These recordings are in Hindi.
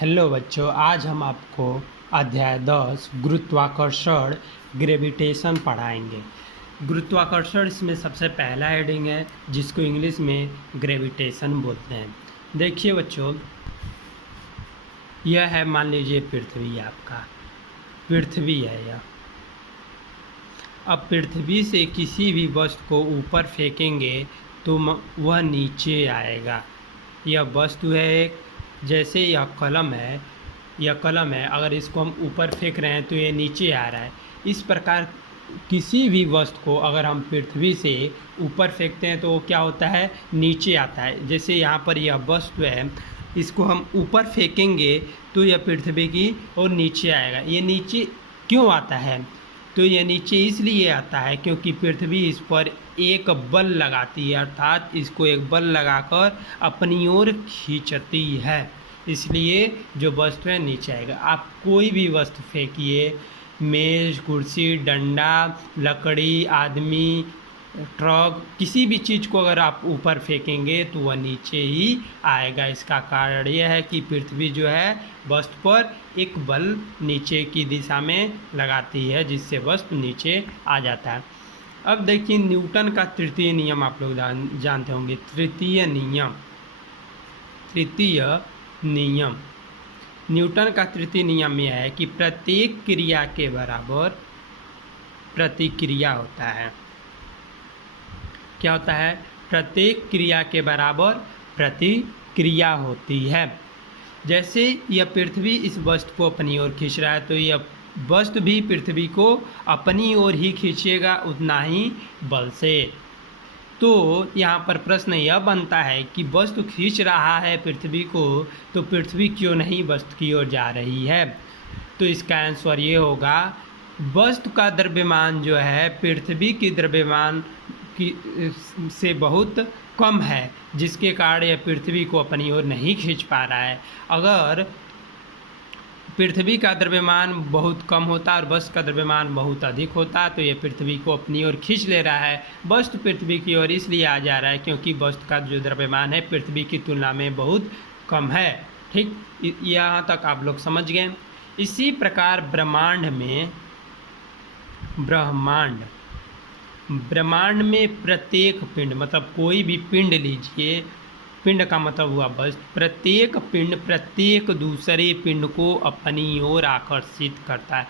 हेलो बच्चों, आज हम आपको अध्याय 10 गुरुत्वाकर्षण ग्रेविटेशन पढ़ाएंगे। गुरुत्वाकर्षण इसमें सबसे पहला हेडिंग है जिसको इंग्लिश में ग्रेविटेशन बोलते हैं। देखिए बच्चों, यह है, मान लीजिए पृथ्वी, आपका पृथ्वी है यह। अब पृथ्वी से किसी भी वस्तु को ऊपर फेंकेंगे तो वह नीचे आएगा। यह वस्तु है एक, जैसे यह कलम है, अगर इसको हम ऊपर फेंक रहे हैं तो ये नीचे आ रहा है। इस प्रकार किसी भी वस्तु को अगर हम पृथ्वी से ऊपर फेंकते हैं तो वो क्या होता है, नीचे आता है। जैसे यहाँ पर यह वस्तु है, इसको हम ऊपर फेंकेंगे तो यह पृथ्वी की और नीचे आएगा। ये नीचे क्यों आता है? तो यह नीचे इसलिए आता है क्योंकि पृथ्वी इस पर एक बल लगाती है, अर्थात इसको एक बल लगाकर अपनी ओर खींचती है, इसलिए जो वस्तु है नीचे आएगा। आप कोई भी वस्तु फेंकिए, मेज, कुर्सी, डंडा, लकड़ी, आदमी, ट्रक, किसी भी चीज़ को अगर आप ऊपर फेंकेंगे तो वह नीचे ही आएगा। इसका कारण यह है कि पृथ्वी जो है वस्तु पर एक बल नीचे की दिशा में लगाती है, जिससे वस्तु नीचे आ जाता है। अब देखिए, न्यूटन का तृतीय नियम आप लोग जानते होंगे। तृतीय नियम न्यूटन का तृतीय नियम यह है कि प्रत्येक क्रिया के बराबर प्रतिक्रिया होता है। क्या होता है? प्रत्येक क्रिया के बराबर प्रतिक्रिया होती है। जैसे यह पृथ्वी इस वस्तु को अपनी ओर खींच रहा है तो यह वस्तु भी पृथ्वी को अपनी ओर ही खींचेगा, उतना ही बल से। तो यहाँ पर प्रश्न यह बनता है कि वस्तु खींच रहा है पृथ्वी को, तो पृथ्वी क्यों नहीं वस्तु की ओर जा रही है? तो इसका आंसर ये होगा, वस्तु का द्रव्यमान जो है पृथ्वी की द्रव्यमान से बहुत कम है, जिसके कारण यह पृथ्वी को अपनी ओर नहीं खींच पा रहा है। अगर पृथ्वी का द्रव्यमान बहुत कम होता और वस्तु का द्रव्यमान बहुत अधिक होता तो यह पृथ्वी को अपनी ओर खींच ले रहा है। वस्तु पृथ्वी की ओर इसलिए आ जा रहा है क्योंकि वस्तु का जो द्रव्यमान है पृथ्वी की तुलना में बहुत कम है। ठीक, यहाँ तक आप लोग समझ गए। इसी प्रकार ब्रह्मांड में प्रत्येक पिंड, मतलब कोई भी पिंड लीजिए, पिंड का मतलब हुआ वस्तु, प्रत्येक पिंड प्रत्येक दूसरे पिंड को अपनी ओर आकर्षित करता है।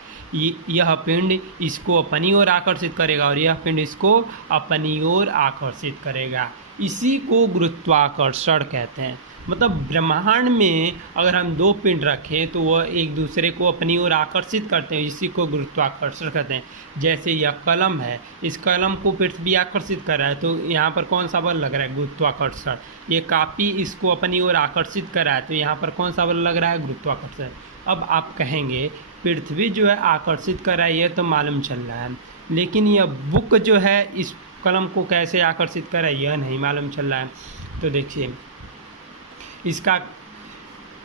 यह पिंड इसको अपनी ओर आकर्षित करेगा और यह पिंड इसको अपनी ओर आकर्षित करेगा। इसी को गुरुत्वाकर्षण कहते हैं। मतलब ब्रह्मांड में अगर हम दो पिंड रखें तो वह एक दूसरे को अपनी ओर आकर्षित करते हैं, इसी को गुरुत्वाकर्षण कहते हैं। जैसे यह कलम है, इस कलम को पृथ्वी आकर्षित कर रहा है तो यहाँ पर कौन सा बल लग रहा है? गुरुत्वाकर्षण। ये कापी इसको अपनी ओर आकर्षित कर रहा है तो यहाँ पर कौन सा बल लग रहा है? गुरुत्वाकर्षण। अब आप कहेंगे पृथ्वी जो है आकर्षित कर रहा है, ये तो मालूम चल रहा है, लेकिन यह बुक जो है इस कलम को कैसे आकर्षित कर रहा है यह नहीं मालूम चल रहा है। तो देखिए,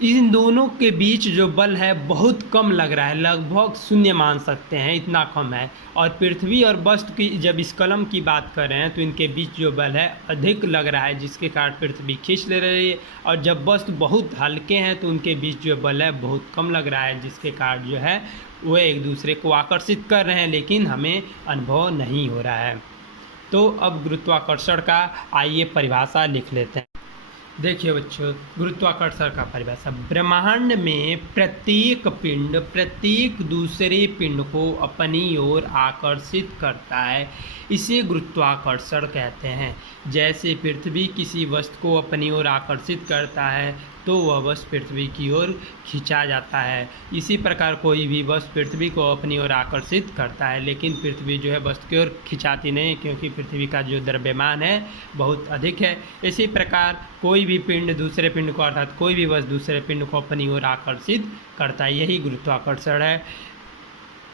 इन दोनों के बीच जो बल है बहुत कम लग रहा है, लगभग शून्य मान सकते हैं, इतना कम है। और पृथ्वी और वस्तु की जब इस कलम की बात कर रहे हैं तो इनके बीच जो बल है अधिक लग रहा है, जिसके कारण पृथ्वी खींच ले रही है। और जब वस्तु बहुत हल्के हैं तो उनके बीच जो बल है बहुत कम लग रहा है, जिसके कारण जो है वो एक दूसरे को आकर्षित कर रहे हैं, लेकिन हमें अनुभव नहीं हो रहा है। तो अब गुरुत्वाकर्षण का आइए परिभाषा लिख लेते हैं। देखिए बच्चों, गुरुत्वाकर्षण का परिभाषा, ब्रह्मांड में प्रत्येक पिंड प्रत्येक दूसरे पिंड को अपनी ओर आकर्षित करता है, इसे गुरुत्वाकर्षण कहते हैं। जैसे पृथ्वी किसी वस्तु को अपनी ओर आकर्षित करता है तो वह वस्तु पृथ्वी की ओर खींचा जाता है। इसी प्रकार कोई भी वस्तु पृथ्वी को अपनी ओर आकर्षित करता है, लेकिन पृथ्वी जो है वस्तु की ओर खिंचाती नहीं, क्योंकि पृथ्वी का जो द्रव्यमान है बहुत अधिक है। इसी प्रकार कोई भी पिंड दूसरे पिंड को, अर्थात कोई भी वस्तु दूसरे पिंड को अपनी ओर आकर्षित करता है, यही गुरुत्वाकर्षण है।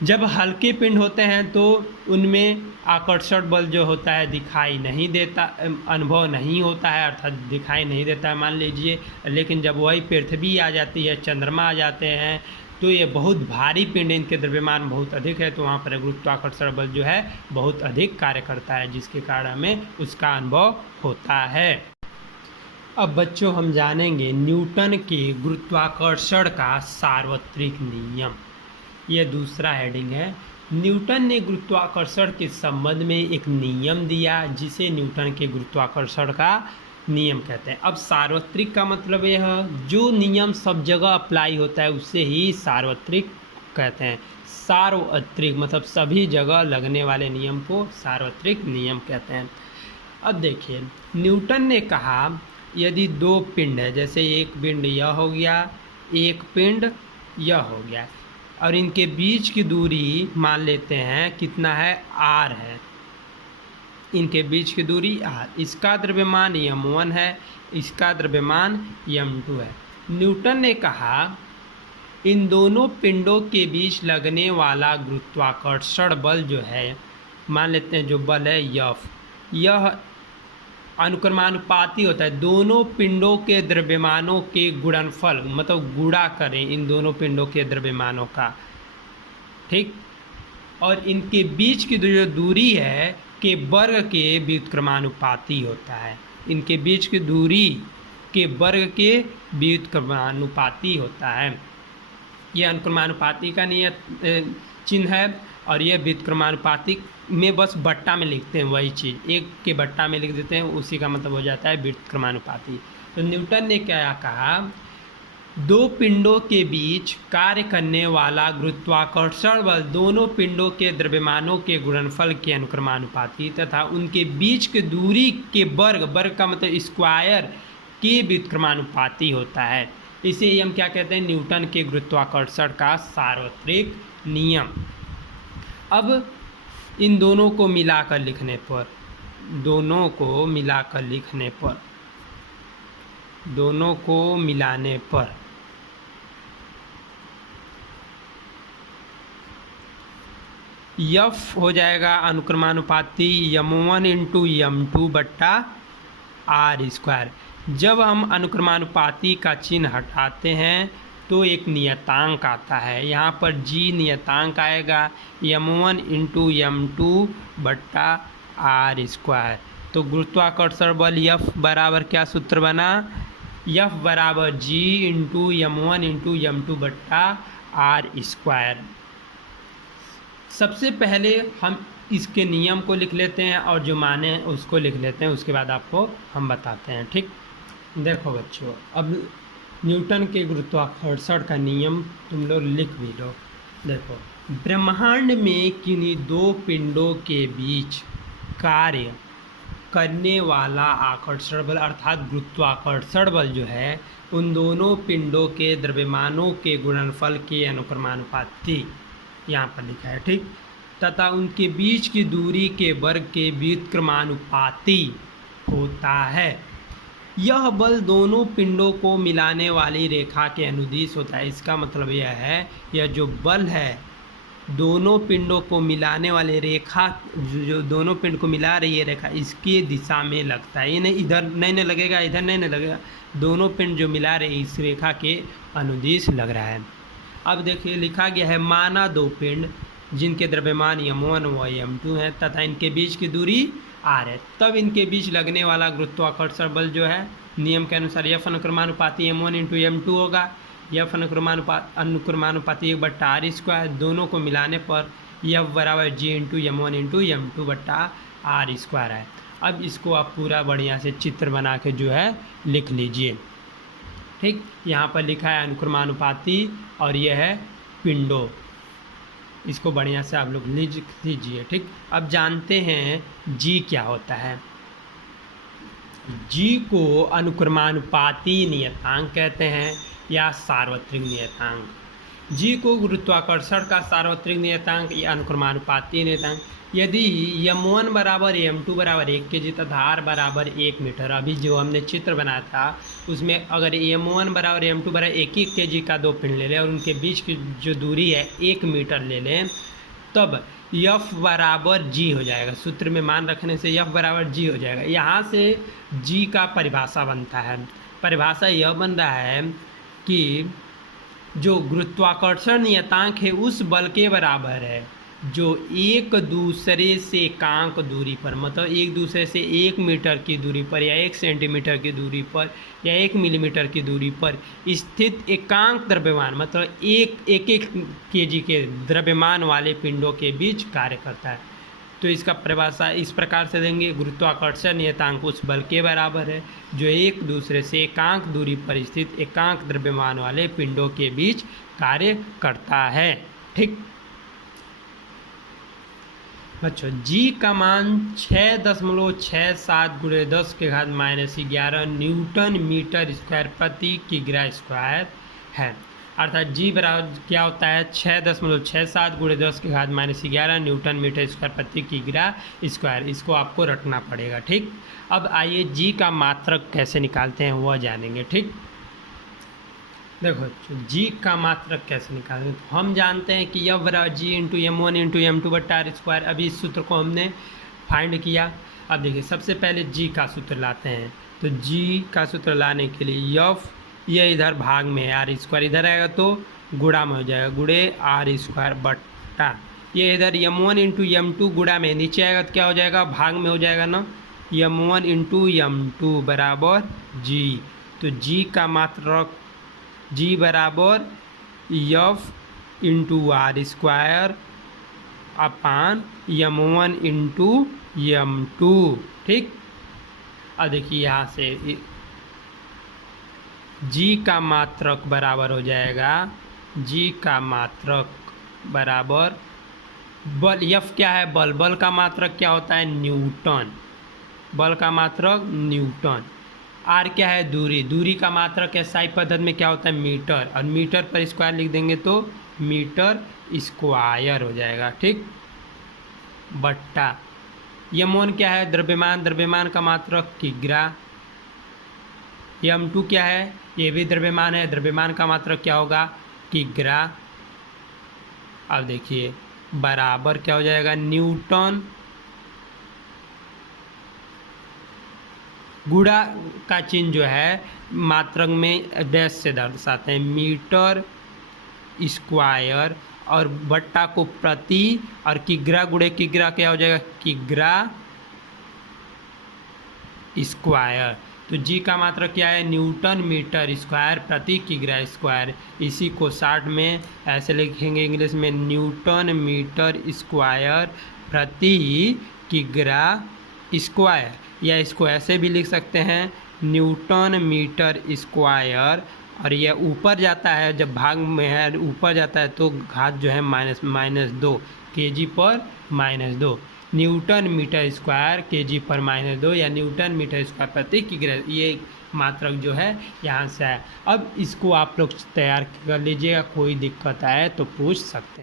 जब हल्के पिंड होते हैं तो उनमें आकर्षण बल जो होता है दिखाई नहीं देता, अनुभव नहीं होता है, अर्थात दिखाई नहीं देता है मान लीजिए। लेकिन जब वही पृथ्वी आ जाती है, चंद्रमा आ जाते हैं, तो ये बहुत भारी पिंड, इनके द्रव्यमान बहुत अधिक है, तो वहाँ पर गुरुत्वाकर्षण बल जो है बहुत अधिक कार्य करता है, जिसके कारण हमें उसका अनुभव होता है। अब बच्चों हम जानेंगे न्यूटन के गुरुत्वाकर्षण का सार्वत्रिक नियम। यह दूसरा हेडिंग है। न्यूटन ने गुरुत्वाकर्षण के संबंध में एक नियम दिया जिसे न्यूटन के गुरुत्वाकर्षण का नियम कहते हैं। अब सार्वत्रिक का मतलब यह जो नियम सब जगह अप्लाई होता है उसे ही सार्वत्रिक कहते हैं। सार्वत्रिक मतलब सभी जगह लगने वाले नियम को सार्वत्रिक नियम कहते हैं। अब देखिए न्यूटन ने कहा यदि दो पिंड है, जैसे एक पिंड यह हो गया, एक पिंड यह हो गया, और इनके बीच की दूरी मान लेते हैं कितना है, r है। इनके बीच की दूरी r, इसका द्रव्यमान m1 है, इसका द्रव्यमान m2 है। न्यूटन ने कहा इन दोनों पिंडों के बीच लगने वाला गुरुत्वाकर्षण बल जो है, मान लेते हैं जो बल है F, यह अनुक्रमानुपाती होता है दोनों पिंडों के द्रव्यमानों के गुणनफल, मतलब गुणा करें इन दोनों पिंडों के द्रव्यमानों का, ठीक। और इनके बीच की जो दूरी है के वर्ग के व्युत्क्रमानुपाती होता है। इनके बीच की दूरी के वर्ग के व्युत्क्रमानुपाती होता है। यह अनुक्रमानुपाती का नियत चिन्ह है, और यह व्युत्क्रमानुपाती में बस बट्टा में लिखते हैं वही चीज़, एक के बट्टा में लिख देते हैं, उसी का मतलब हो जाता है व्युत्क्रमानुपाती। तो न्यूटन ने क्या कहा, दो पिंडों के बीच कार्य करने वाला गुरुत्वाकर्षण बल दोनों पिंडों के द्रव्यमानों के गुणनफल के अनुक्रमानुपाती तथा उनके बीच की दूरी के वर्ग का मतलब स्क्वायर के व्युत्क्रमानुपाती होता है। इसे ही हम क्या कहते हैं, न्यूटन के गुरुत्वाकर्षण का सार्वत्रिक नियम। अब इन दोनों को मिलाकर लिखने पर, दोनों को मिलाकर लिखने पर, दोनों को मिलाने पर F हो जाएगा अनुक्रमानुपाती m1 इंटू m2 बट्टा r स्क्वायर। जब हम अनुक्रमानुपाती का चिन्ह हटाते हैं तो एक नियतांक आता है, यहाँ पर g नियतांक आएगा, m1 इंटू m2 बट्टा r स्क्वायर। तो गुरुत्वाकर्षण बल F बराबर क्या सूत्र बना, F बराबर g into m1 into m2 बट्टा r स्क्वायर। सबसे पहले हम इसके नियम को लिख लेते हैं और जो माने हैं उसको लिख लेते हैं, उसके बाद आपको हम बताते हैं, ठीक। देखो बच्चों, अब न्यूटन के गुरुत्वाकर्षण का नियम तुम लोग लिख भी लो। देखो, ब्रह्मांड में किन्हीं दो पिंडों के बीच कार्य करने वाला आकर्षण बल अर्थात गुरुत्वाकर्षण बल जो है उन दोनों पिंडों के द्रव्यमानों के गुणनफल के अनुक्रमानुपाती यहाँ पर लिखा है, ठीक, तथा उनके बीच की दूरी के वर्ग के व्युत्क्रमानुपाती होता है। यह बल दोनों पिंडों को मिलाने वाली रेखा के अनुदिश होता है। इसका मतलब यह है, यह जो बल है दोनों पिंडों को मिलाने वाली रेखा, जो दोनों पिंड को मिला रही है रेखा, इसके दिशा में लगता है। ये नहीं इधर नहीं लगेगा, इधर नहीं लगेगा, दोनों पिंड जो मिला रहे इस रेखा के अनुदिश लग रहा है। अब देखिए लिखा गया है, माना दो पिंड जिनके द्रव्यमान m1 व m2 है तथा इनके बीच की दूरी r है, तब इनके बीच लगने वाला गुरुत्वाकर्षण बल जो है नियम के अनुसार F अनुक्रमानुपाती m1 इंटू m2 होगा। F अनुक्रमानुपाती 1/r स्क्वायर, दोनों को मिलाने पर F बराबर g इंटू m1 बट्टा r स्क्वायर है। अब इसको आप पूरा बढ़िया से चित्र बना के जो है लिख लीजिए, ठीक। यहाँ पर लिखा है अनुक्रमानुपाती और यह है पिंडो, इसको बढ़िया से आप लोग लिख लीजिए, ठीक। अब जानते हैं g क्या होता है। g को अनुक्रमानुपाती नियतांक कहते हैं या सार्वत्रिक नियतांक। g को गुरुत्वाकर्षण का सार्वत्रिक नियतांक या अनुक्रमानुपाती नियतांक। यदि m1 बराबर m2 बराबर 1 kg तथा r बराबर 1 मीटर, अभी जो हमने चित्र बनाया था उसमें अगर m1 बराबर m2 बराबर 1 kg का दो पिंड ले लें और उनके बीच की जो दूरी है 1 मीटर ले लें, तब F बराबर g हो जाएगा। सूत्र में मान रखने से F बराबर g हो जाएगा। यहाँ से g का परिभाषा बनता है। परिभाषा यह बन रहा है कि जो गुरुत्वाकर्षण नियतांक है उस बल के बराबर है जो एक दूसरे से एकांक दूरी पर, मतलब एक दूसरे से 1 मीटर की दूरी पर या 1 सेंटीमीटर की दूरी पर या 1 मिलीमीटर की दूरी पर स्थित एकांक द्रव्यमान, मतलब एक केजी के द्रव्यमान वाले पिंडों के बीच कार्य करता है। तो इसका परिभाषा इस प्रकार से देंगे, गुरुत्वाकर्षण नियतांक उस बल के बराबर है जो एक दूसरे से एकांक दूरी पर स्थित एकांक द्रव्यमान वाले पिंडों के बीच कार्य करता है। ठीक बच्चों, जी का मान 6.67 × 10⁻⁻11 न्यूटन मीटर स्क्वायर प्रति किग्रा स्क्वायर है। अर्थात जी बराबर क्या होता है, 6.67 × 10⁻⁻11 न्यूटन मीटर स्क्वायर प्रति किग्रा स्क्वायर। इसको आपको रखना पड़ेगा। ठीक, अब आइए जी का मात्रक कैसे निकालते हैं वह जानेंगे। ठीक, देखो जी का मात्रक कैसे निकालेंगे, तो हम जानते हैं कि यह बराबर जी इंटू m1 इंटू m2/r²। अभी इस सूत्र को हमने फाइंड किया। अब देखिए सबसे पहले जी का सूत्र लाते हैं, तो जी का सूत्र लाने के लिए यफ ये इधर भाग में है, r² इधर आएगा तो गुणा में हो जाएगा, गुणे r² बट्टा ये इधर m1 इंटू m2 गुणा में नीचे आएगा तो क्या हो जाएगा, भाग में हो जाएगा ना, m1 इंटू m2 बराबर जी। तो जी का मात्रक जी बराबर यफ इंटू r² अपान m1 इंटू m2। ठीक, अब देखिए यहाँ से जी का मात्रक बराबर हो जाएगा, जी का मात्रक बराबर बल, यफ क्या है बल, बल का मात्रक क्या होता है न्यूटन, बल का मात्रक न्यूटन। आर क्या है दूरी, दूरी का मात्रक एसआई पद्धति में क्या होता है मीटर, और मीटर पर स्क्वायर लिख देंगे तो मीटर स्क्वायर हो जाएगा। ठीक, बट्टा m1 क्या है द्रव्यमान, द्रव्यमान का मात्रक किग्रा, m2 क्या है ये भी द्रव्यमान है, द्रव्यमान का मात्रक क्या होगा किग्रा। अब देखिए बराबर क्या हो जाएगा न्यूटन, गुणा का चिन्ह जो है मात्रक में डैश से दर्शाते हैं, मीटर स्क्वायर, और बट्टा को प्रति, और किग्रा गुणे किग्रा क्या हो जाएगा किग्रा स्क्वायर। तो जी का मात्रक क्या है न्यूटन मीटर स्क्वायर प्रति किग्रा स्क्वायर। इसी को शॉर्ट में ऐसे लिखेंगे इंग्लिश में, न्यूटन मीटर स्क्वायर प्रति किग्रा स्क्वायर, या इसको ऐसे भी लिख सकते हैं न्यूटन मीटर स्क्वायर, और यह ऊपर जाता है जब भाग में है ऊपर जाता है तो घात जो है -2 kg पर -2, न्यूटन मीटर स्क्वायर kg पर -2 या न्यूटन मीटर स्क्वायर प्रति किग्रा, ये मात्रक जो है यहाँ से है। अब इसको आप लोग तैयार कर लीजिएगा, कोई दिक्कत आए तो पूछ सकते हैं।